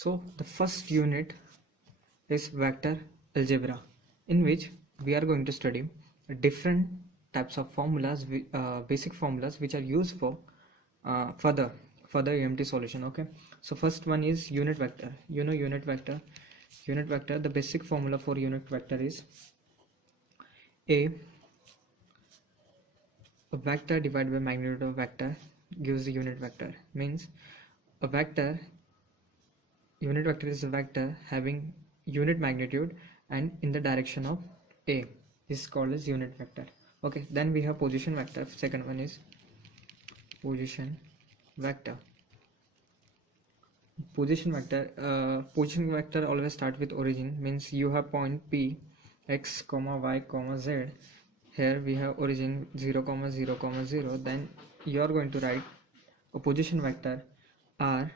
So the first unit is vector algebra, in which we are going to study different types of formulas, basic formulas which are used for further EMT solution. Okay, so first one is unit vector. You know unit vector. Unit vector, the basic formula for unit vector is a vector divided by magnitude of vector gives the unit vector. Means a vector, unit vector is a vector having unit magnitude and in the direction of a. This is called as unit vector. Okay, then we have position vector. Second one is position vector. Position vector always start with origin. Means you have point P, x comma y comma z. Here we have origin 0 comma 0 comma 0. Then you are going to write a position vector r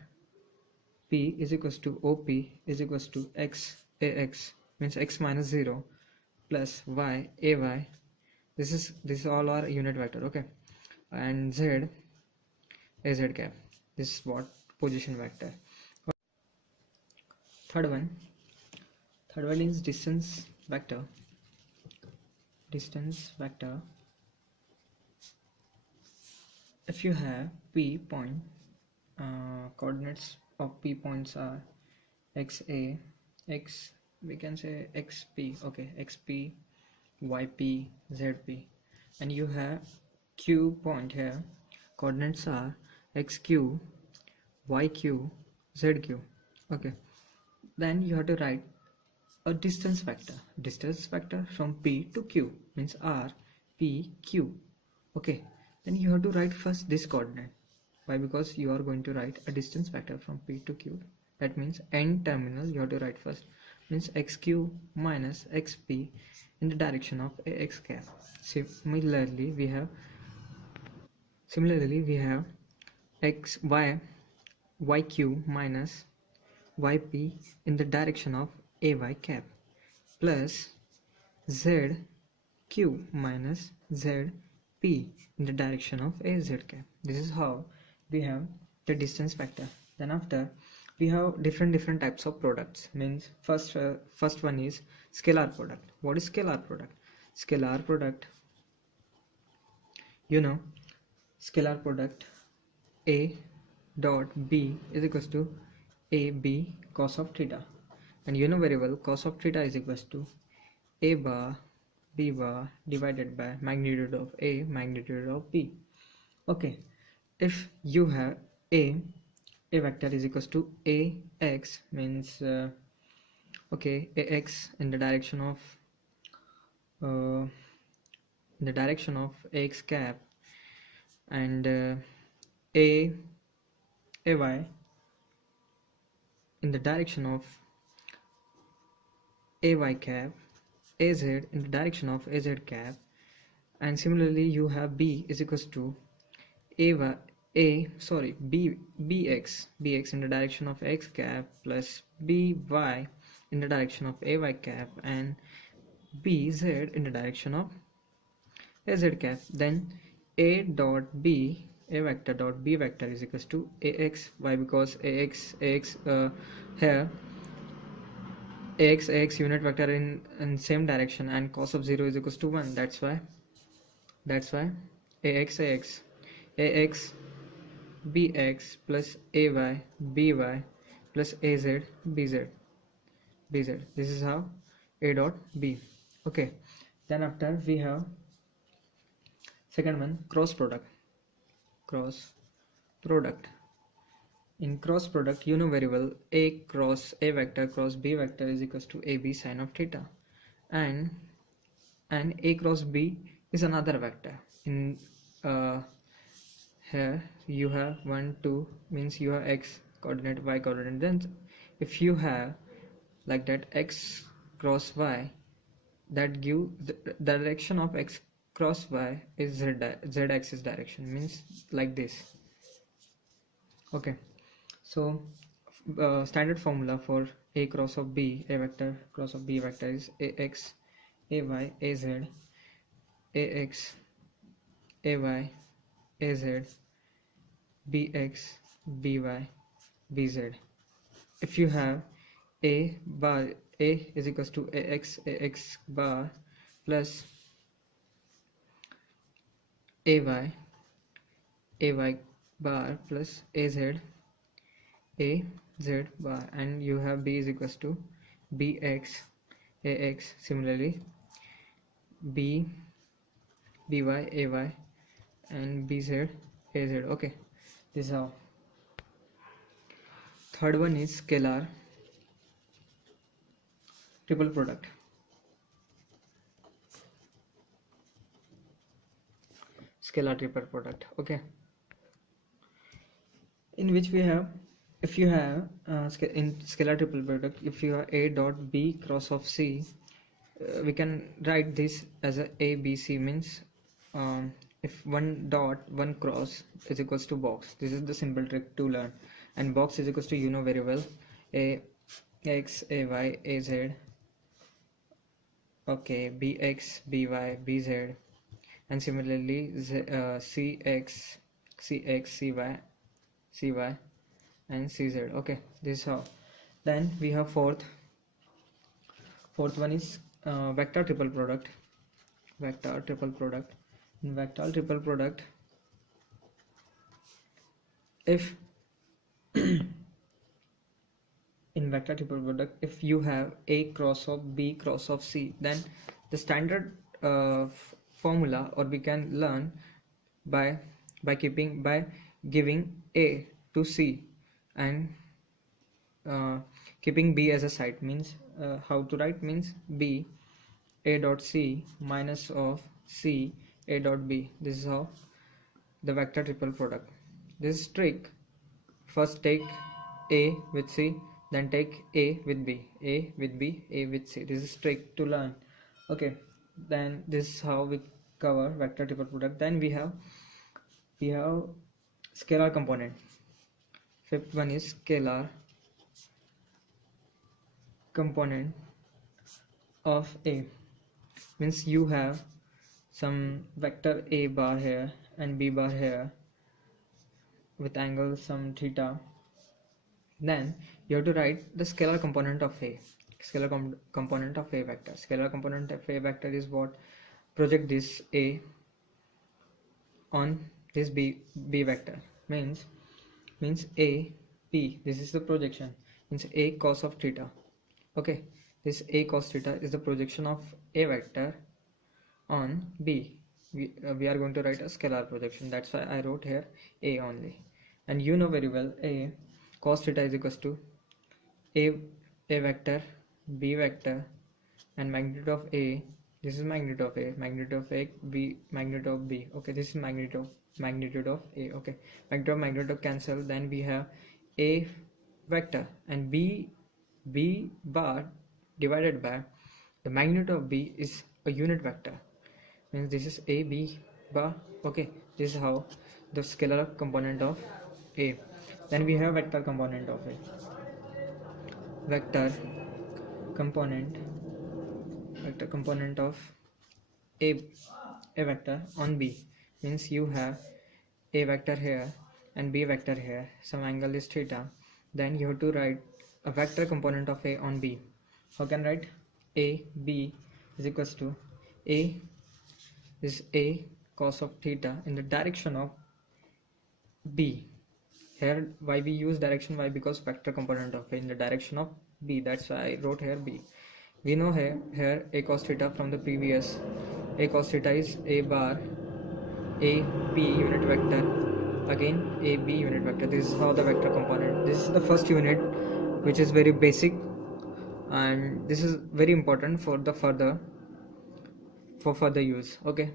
p is equals to op is equals to x ax, means x minus 0 plus y ay. This all are unit vector. Okay, and z az cap. This is what position vector. Third one is distance vector. Distance vector, if you have p point, coordinates of p points are xa, x, we can say xp. Okay, xp, yp, zp, and you have q point here, coordinates are xq, yq, zq. Okay, then you have to write a distance vector from p to q, means r p q. Okay, then you have to write first this coordinate. Why? Because you are going to write a distance vector from p to q. That means end terminal you have to write first, means xq minus xp in the direction of ax cap. Similarly we have yq minus yp in the direction of ay cap plus zq minus zp in the direction of az cap. This is how we have the distance vector. Then after we have different types of products. Means first one is scalar product. What is scalar product? Scalar product, you know, scalar product a dot b is equals to ab cos of theta, and you know very well cos of theta is equals to a bar b bar divided by magnitude of a magnitude of b. Okay, if you have a vector is equals to ax, means okay, ax in the direction of ax cap, and ay in the direction of ay cap, az in the direction of az cap, and similarly you have b is equals to bx in the direction of x cap plus by in the direction of ay cap and bz in the direction of az cap. Then a vector dot b vector is equals to ax. Why? Because ax here ax unit vector in same direction, and cos of 0 is equals to 1. That's why ax bx plus ay by plus az bz. This is how a dot b. Okay, then after we have second one, cross product. In cross product, you know very well a cross a vector cross b vector is equals to ab sine of theta, and a cross b is another vector. In here you have 1 2, means you have x coordinate y coordinate. Then if you have like that x cross y, that give the direction of x cross y is z axis direction, means like this. Okay, so standard formula for a cross of b, a vector cross of b vector is ax ay az ax ay az bx by bz. if you have a bar, a is equals to ax bar plus ay bar plus az bar, and you have b is equals to bx ax, similarly b by ay and bz az. Okay, this is how. Third one is scalar triple product. Scalar triple product. Okay, in which we have, if you have in scalar triple product, if you have a dot b cross of c, we can write this as a b c, means if one dot one cross is equals to box. This is the simple trick to learn, and box is equals to, you know very well, a x a y a z, okay, bx by bz, and similarly cx cy and cz. Okay, this is how. Then we have fourth one is vector triple product. Vector triple product. In vector triple product, if in vector triple product, if you have a cross of b cross of c, then the standard formula, or we can learn by giving a to c and keeping b as a side, means how to write, means b a dot c minus of c a dot b. This is how the vector triple product. This trick, first take a with c, then take a with b, a with b, a with c. This is trick to learn. Okay, then this is how we cover vector triple product. Then we have scalar component. Fifth one is scalar component of a, means you have some vector a bar here and b bar here with angle some theta. Then you have to write the scalar component of a. Component of a vector. Scalar component of a vector is what project this a on this b vector, means a p, this is the projection, means a cos of theta. Okay, this a cos theta is the projection of a vector on b. We are going to write a scalar projection, that's why I wrote here a only. And you know very well a cos theta is equals to a vector, b vector, and magnitude of a. This is magnitude of a, b, magnitude of b. Okay, this is magnitude of a. Okay, magnitude cancel. Then we have a vector and b bar divided by the magnitude of b is a unit vector, means this is a b bar. Okay, this is how the scalar component of a. Then we have vector component of a. Vector component of a vector on b, means you have a vector here and b vector here, some angle is theta. Then you have to write a vector component of a on b. How can I write? A b is equals to a is a cos of theta in the direction of b. Here why we use direction, why? Because vector component of a in the direction of b, that's why I wrote here b. We know here a cos theta from the previous. A cos theta is a bar a b unit vector, again a b unit vector. This is how the vector component. This is the first unit, which is very basic, and this is very important for the further use. Okay.